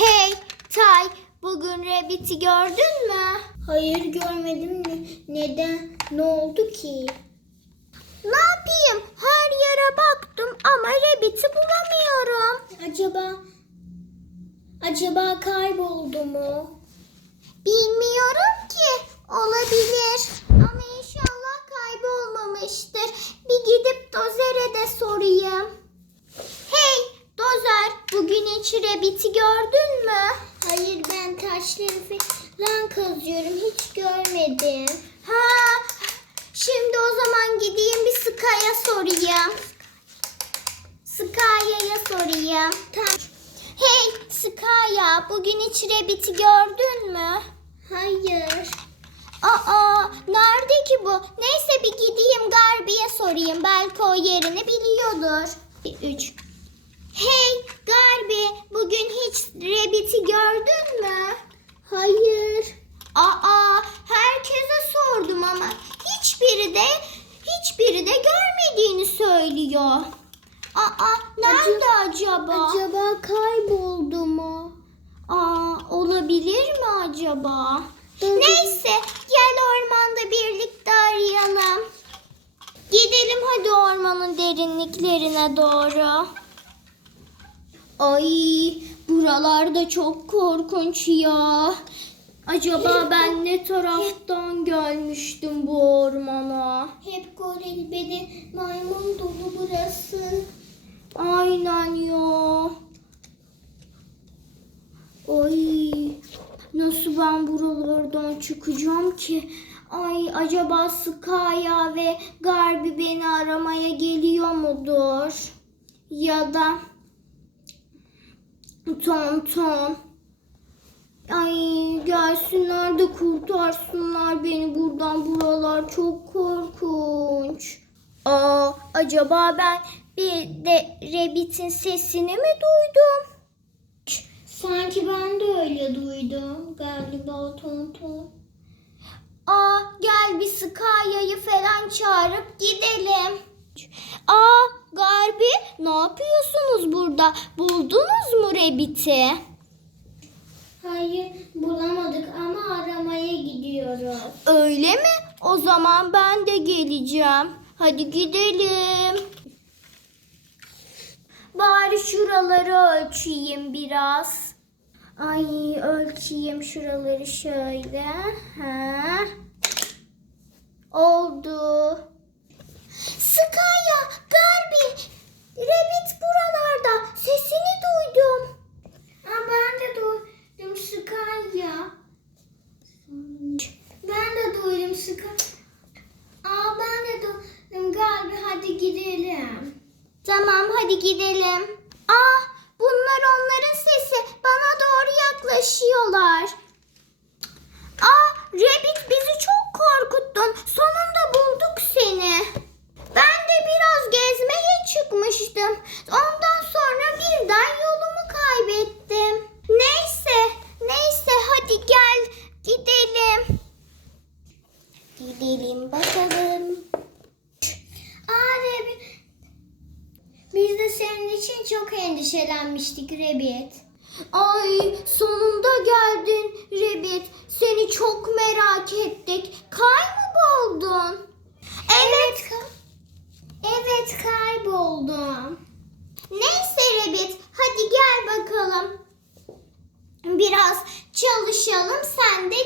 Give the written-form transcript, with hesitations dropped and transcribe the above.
Hey Tay, bugün Rabbit'i gördün mü? Hayır görmedim mi? Neden? Ne oldu ki? Ne yapayım? Her yere baktım ama Rabbit'i bulamıyorum. Acaba kayboldu mu? Bilmiyorum ki. Olabilir. Ama inşallah kaybolmamıştır. Bir gidip Dozer'e de sorayım. Hey Dozer, bugün hiç Rabbit'i gördün mü? Hayır, ben taşları falan kazıyorum. Hiç görmedim. Ha, şimdi o zaman gideyim bir Sky'a sorayım. Sky'a sorayım. Tamam. Hey Sky'a, bugün hiç Rabbit'i gördün mü? Hayır. Aa, nerede ki bu? Neyse bir gideyim Garby'ye sorayım. Belki o yerini biliyordur. 3. Hey Garby, bugün hiç Rabbit'i gördün mü? Hayır. Aa, herkese sordum ama hiçbiri de görmediğini söylüyor. Aa, nerede acaba? Acaba kayboldu mu? Olabilir mi acaba? Neyse, gel ormanda birlikte arayalım. Gidelim hadi ormanın derinliklerine doğru. Ay, buralarda çok korkunç ya. Acaba ben ne taraftan gelmiştim bu ormana? Hep goril beden maymun dolu burası. Aynen ya. Ay, nasıl ben buralardan çıkacağım ki? Ay, acaba Skaya ve Garby beni aramaya geliyor mudur? Ya da Tonton. Ay, gelsinler de kurtarsınlar beni buradan. Buralar çok korkunç. Acaba ben bir de Rabbit'in sesini mi duydum? Sanki ben de öyle duydum. Galiba tonton. Gel bir Skaya'yı falan çağırıp gidelim. Garby, ne yapıyorsunuz burada? Buldunuz mu Rabbit'i? Hayır, bulamadık ama aramaya gidiyoruz. Öyle mi? O zaman ben de geleceğim. Hadi gidelim. Bari şuraları ölçeyim biraz. Ay, ölçeyim şuraları şöyle. Oldu. Skaya, Garby, Rabbit buralarda. Sesini duydum. Ben de duydum Skaya. Ben de duydum Skaya. Ben de duydum Galbi. Hadi gidelim. Tamam, hadi gidelim. Bunlar onların sesi. Bana doğru yaklaşıyorlar. Rabbit, bizi çok korkuttun. Sonunda bulduk seni. Ben de biraz gezmeye çıkmıştım. Ondan sonra birden yolumu kaybettim. Neyse hadi gel gidelim. Gidelim bakalım. Rabbit. Biz de senin için çok endişelenmiştik Rabbit. Ay, sonunda geldin Rabbit. Seni çok merak ettik. Kayboldun. Evet, kayboldum. Neyse Rabbit, hadi gel bakalım. Biraz çalışalım, sen de